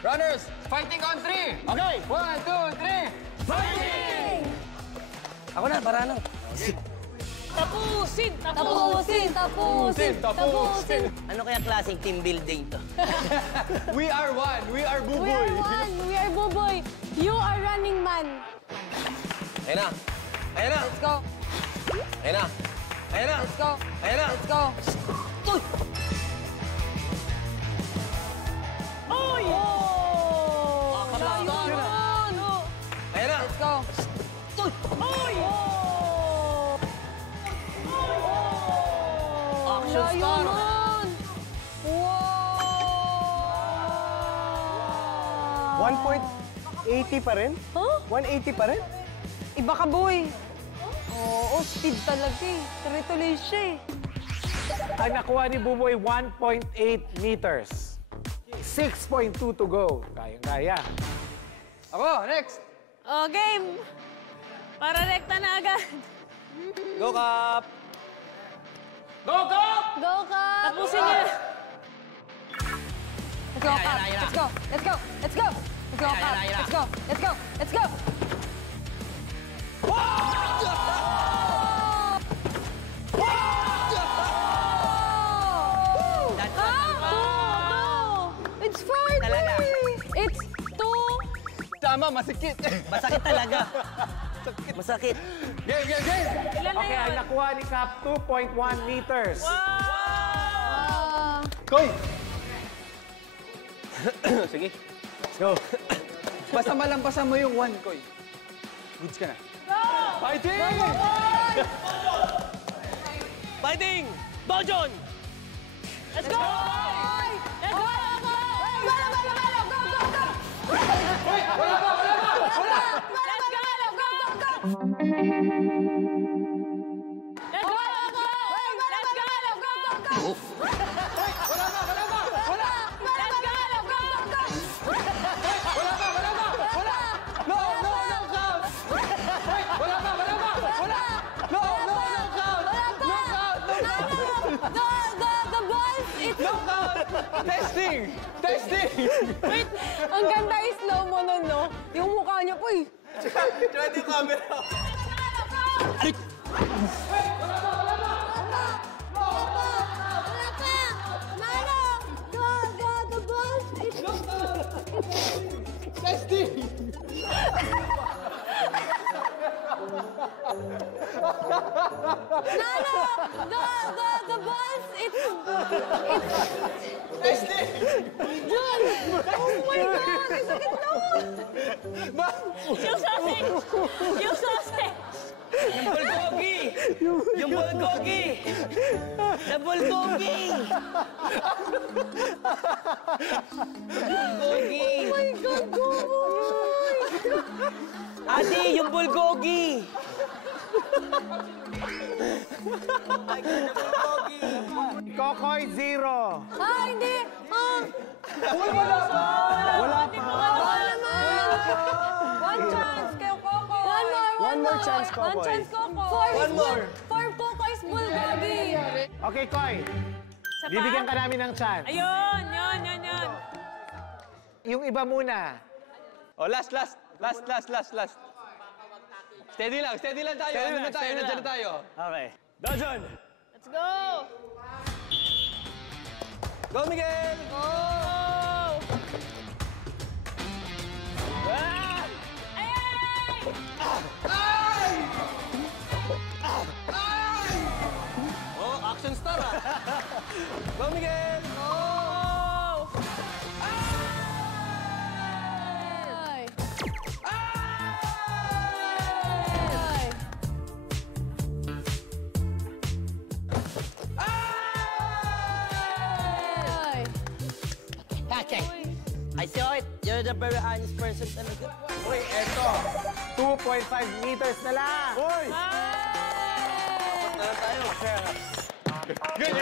Runners, fighting on 3. Okay. 1, 2, 3. Fighting! Ako na, para na. Tapusin! Ano kaya klaseng team building to? We are one. We are Buboy. We are Buboy. You are Running Man. Ayun na. Ayun na. Let's go. Ayun na. Ayun na. Let's go. Ayun na. Let's go. Uy! Oy! Oh! Layo yun! Ayun na. Let's go. Uy! Oy! Action Layo star. nun! Wow! 1.80 pa rin? Huh? 180 pa rin? Iba ka, boy. Oo, speed talaga eh. Tuloy-tuloy siya eh. Ang nakuha ni Buboy, 1.8 meters. 6.2 to go. Kayang-kaya. Ako, next. Oh, game! Para rekta na agad. Go, Kap! Go, go! Go, Kap! Tapusin niyo. Let's go, Kap! Ayun na. Let's go! Let's go! Let's go! Let's go, Kap! Ayun na. Let's go! Let's go! Let's go! It's 5! Talaga. It's 2! Tama, masikit. Masakit talaga. Masakit. Game, game, game. Ilan na Okay, ang yun? nakuha ni Cap, 2.1 meters. Koy, Sige. let's go. Basta malampasan mo yung 1, Koy. Goods ka na. Fighting! Fighting! Dojon! Let's go! Let's go! Testing! Testing! Wait, ang ganda yung slow mo nun, no? Yung mukha niya po eh. Try the camera. Testing! The balls, it's... Testing! John! Oh my God! Ang sakit nun! Yung sausage! Yung sausage! Yung bulgogi! Yung bulgogi! The bulgogi! Bulgogi! Oh my God, Buboy! Adi, yung bulgogi! Kokoy, 0. Ah, hindi! Ah! Wala pa. Wala naman! One chance kayo, Coco! One more chance, Coco. One chance, Coco! One more. For Coco's bulgogi! Okay, Koy. Bibigyan ka namin ng chance. Ayun! Yun! Yung iba muna. Oh, last. Steady lang tayo. Nandiyan na tayo. Okay. Dojon! Let's go! Go, Miguel! Go! Ah! Ay! Oh, action star ah! Go, Miguel! Go! Ay! Ay! Okay. I saw it. You're the very honest person talaga. Uy, eto. 2.5 meters na lang. Uy! Ay! Good.